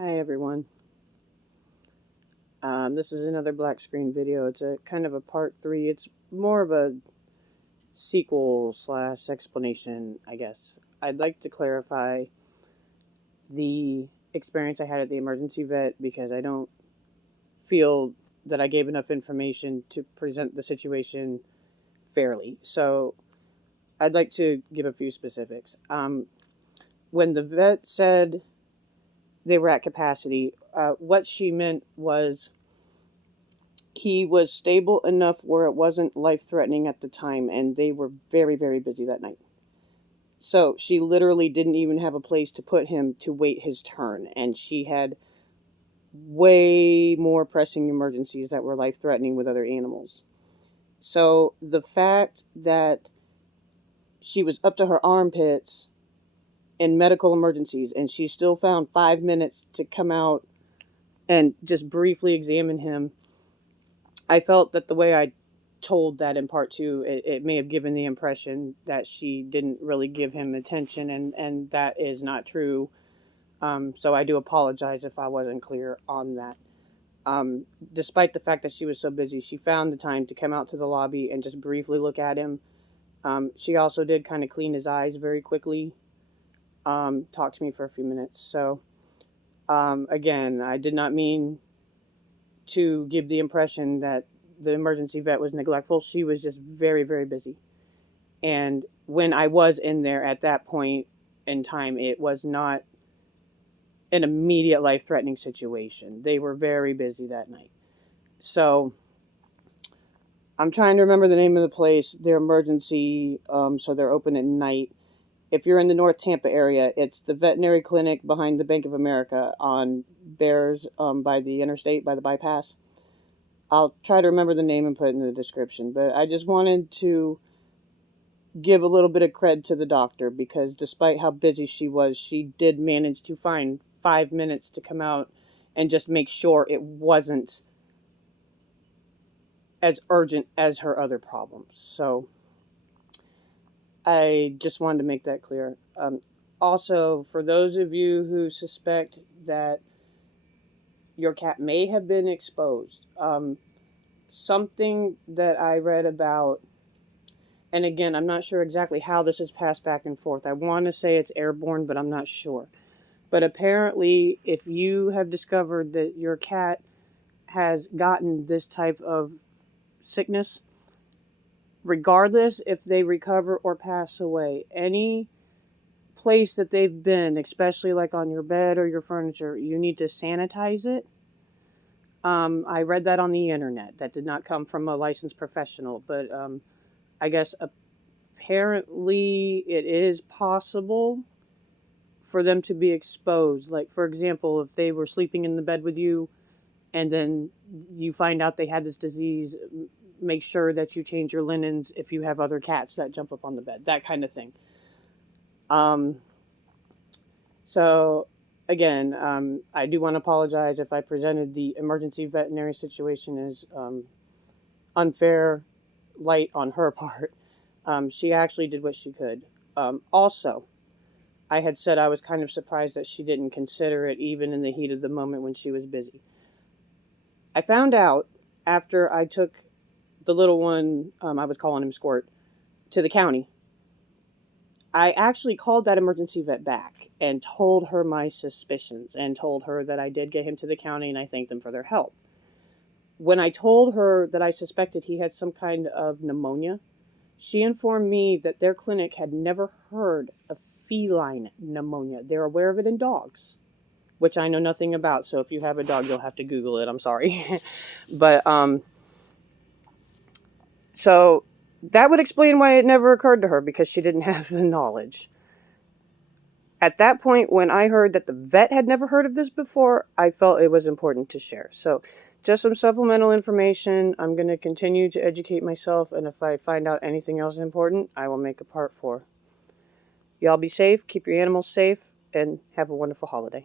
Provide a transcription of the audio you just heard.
Hi everyone. This is another black screen video. It's a kind of a part 3. It's more of a sequel slash explanation, I guess. I'd like to clarify the experience I had at the emergency vet because I don't feel that I gave enough information to present the situation fairly. So I'd like to give a few specifics. When the vet said they were at capacity, what she meant was he was stable enough where it wasn't life-threatening at the time, and they were very, very busy that night. So she literally didn't even have a place to put him to wait his turn, and she had way more pressing emergencies that were life-threatening with other animals. So the fact that she was up to her armpits in medical emergencies, and she still found 5 minutes to come out and just briefly examine him, I felt that the way I told that in part 2, it may have given the impression that she didn't really give him attention, and that is not true. So I do apologize if I wasn't clear on that. Despite the fact that she was so busy, she found the time to come out to the lobby and just briefly look at him. She also did kind of clean his eyes very quickly, talk to me for a few minutes. So, again, I did not mean to give the impression that the emergency vet was neglectful. She was just very, very busy. And when I was in there at that point in time, it was not an immediate life-threatening situation. They were very busy that night. So I'm trying to remember the name of the place. Their emergency, so they're open at night. If you're in the North Tampa area, it's the veterinary clinic behind the Bank of America on Bears, by the interstate, by the bypass. I'll try to remember the name and put it in the description, but I just wanted to give a little bit of cred to the doctor because despite how busy she was, she did manage to find 5 minutes to come out and just make sure it wasn't as urgent as her other problems. So I just wanted to make that clear. Also, for those of you who suspect that your cat may have been exposed, something that I read about, and again, I'm not sure exactly how this is passed back and forth. I want to say it's airborne, but I'm not sure. But apparently, if you have discovered that your cat has gotten this type of sickness, regardless if they recover or pass away, any place that they've been, especially like on your bed or your furniture, you need to sanitize it. I read that on the internet. That did not come from a licensed professional, but I guess apparently it is possible for them to be exposed. Like, for example, if they were sleeping in the bed with you and then you find out they had this disease, make sure that you change your linens if you have other cats that jump up on the bed, that kind of thing. So again, I do want to apologize if I presented the emergency veterinary situation as unfair light on her part. She actually did what she could. Also, I had said I was kind of surprised that she didn't consider it even in the heat of the moment when she was busy. I found out after I took the little one, I was calling him Squirt, to the county. I actually called that emergency vet back and told her my suspicions and told her that I did get him to the county and I thanked them for their help. When I told her that I suspected he had some kind of pneumonia, she informed me that their clinic had never heard of feline pneumonia. They're aware of it in dogs, which I know nothing about. So if you have a dog, you'll have to Google it. I'm sorry. But, so that would explain why it never occurred to her, because she didn't have the knowledge. At that point, when I heard that the vet had never heard of this before, I felt it was important to share. So just some supplemental information. I'm going to continue to educate myself, and if I find out anything else important, I will make a part 4. Y'all be safe, keep your animals safe, and have a wonderful holiday.